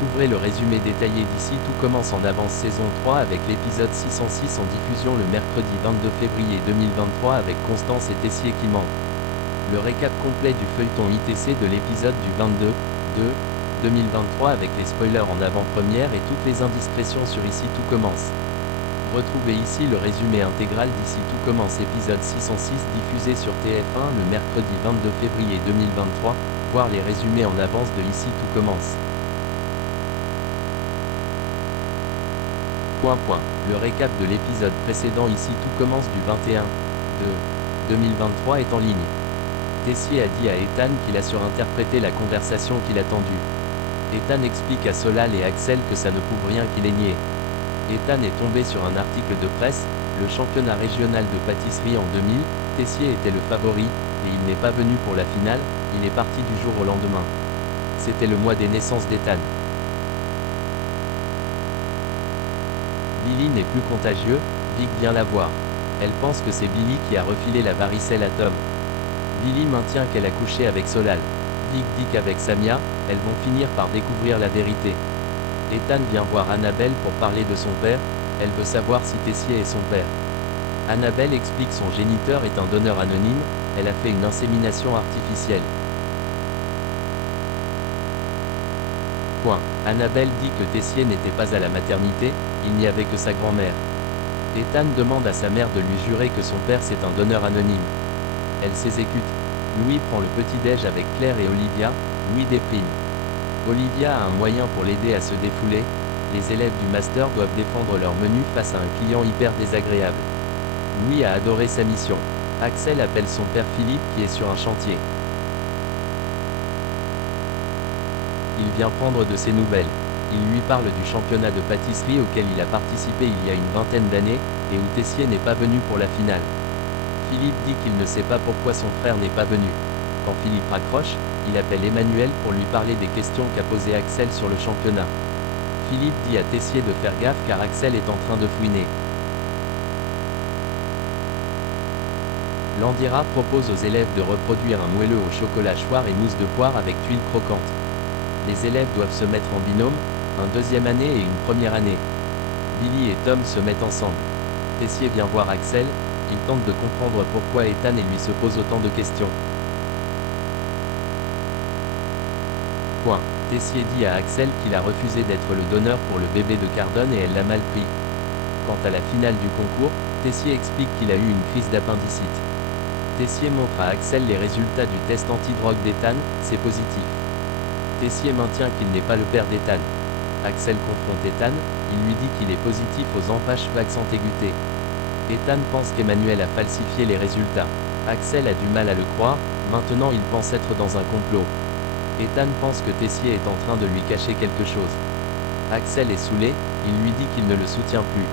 Découvrez le résumé détaillé d'ici Tout commence en avance saison 3 avec l'épisode 606 en diffusion le mercredi 22 février 2023 avec Constance et Tessier qui mentent. Le récap complet du feuilleton ITC de l'épisode du 22/2/2023 avec les spoilers en avant-première et toutes les indiscrétions sur Ici Tout commence. Retrouvez ici le résumé intégral d'Ici Tout commence épisode 606 diffusé sur TF1 le mercredi 22 février 2023, voir les résumés en avance de Ici Tout commence. Le récap de l'épisode précédent Ici Tout commence du 21/2/2023 est en ligne. Tessier a dit à Ethan qu'il a surinterprété la conversation qu'il a tendue. Ethan explique à Solal et Axel que ça ne prouve rien qu'il ait nié. Ethan est tombé sur un article de presse, le championnat régional de pâtisserie en 2000, Tessier était le favori, et il n'est pas venu pour la finale, il est parti du jour au lendemain. C'était le mois des naissances d'Ethan. Billy n'est plus contagieux, Vic vient la voir. Elle pense que c'est Billy qui a refilé la varicelle à Tom. Billy maintient qu'elle a couché avec Solal. Vic dit qu'avec Samia, elles vont finir par découvrir la vérité. Ethan vient voir Annabelle pour parler de son père, elle veut savoir si Tessier est son père. Annabelle explique son géniteur est un donneur anonyme, elle a fait une insémination artificielle. Annabelle dit que Tessier n'était pas à la maternité, il n'y avait que sa grand-mère. Ethan demande à sa mère de lui jurer que son père c'est un donneur anonyme. Elle s'exécute. Louis prend le petit-déj avec Claire et Olivia, Louis déprime. Olivia a un moyen pour l'aider à se défouler, les élèves du master doivent défendre leur menu face à un client hyper désagréable. Louis a adoré sa mission. Axel appelle son père Philippe qui est sur un chantier. Il vient prendre de ses nouvelles. Il lui parle du championnat de pâtisserie auquel il a participé il y a une vingtaine d'années, et où Tessier n'est pas venu pour la finale. Philippe dit qu'il ne sait pas pourquoi son frère n'est pas venu. Quand Philippe raccroche, il appelle Emmanuel pour lui parler des questions qu'a posées Axel sur le championnat. Philippe dit à Tessier de faire gaffe car Axel est en train de fouiner. Landira propose aux élèves de reproduire un moelleux au chocolat choir et mousse de poire avec tuiles croquantes. Les élèves doivent se mettre en binôme, un deuxième année et une première année. Billy et Tom se mettent ensemble. Tessier vient voir Axel, il tente de comprendre pourquoi Ethan et lui se posent autant de questions. Tessier dit à Axel qu'il a refusé d'être le donneur pour le bébé de Cardone et elle l'a mal pris. Quant à la finale du concours, Tessier explique qu'il a eu une crise d'appendicite. Tessier montre à Axel les résultats du test anti-drogue d'Ethan, c'est positif. Tessier maintient qu'il n'est pas le père d'Ethan. Axel confronte Ethan, il lui dit qu'il est positif aux empâches vaccins aiguëtés. Ethan pense qu'Emmanuel a falsifié les résultats. Axel a du mal à le croire, maintenant il pense être dans un complot. Ethan pense que Tessier est en train de lui cacher quelque chose. Axel est saoulé, il lui dit qu'il ne le soutient plus.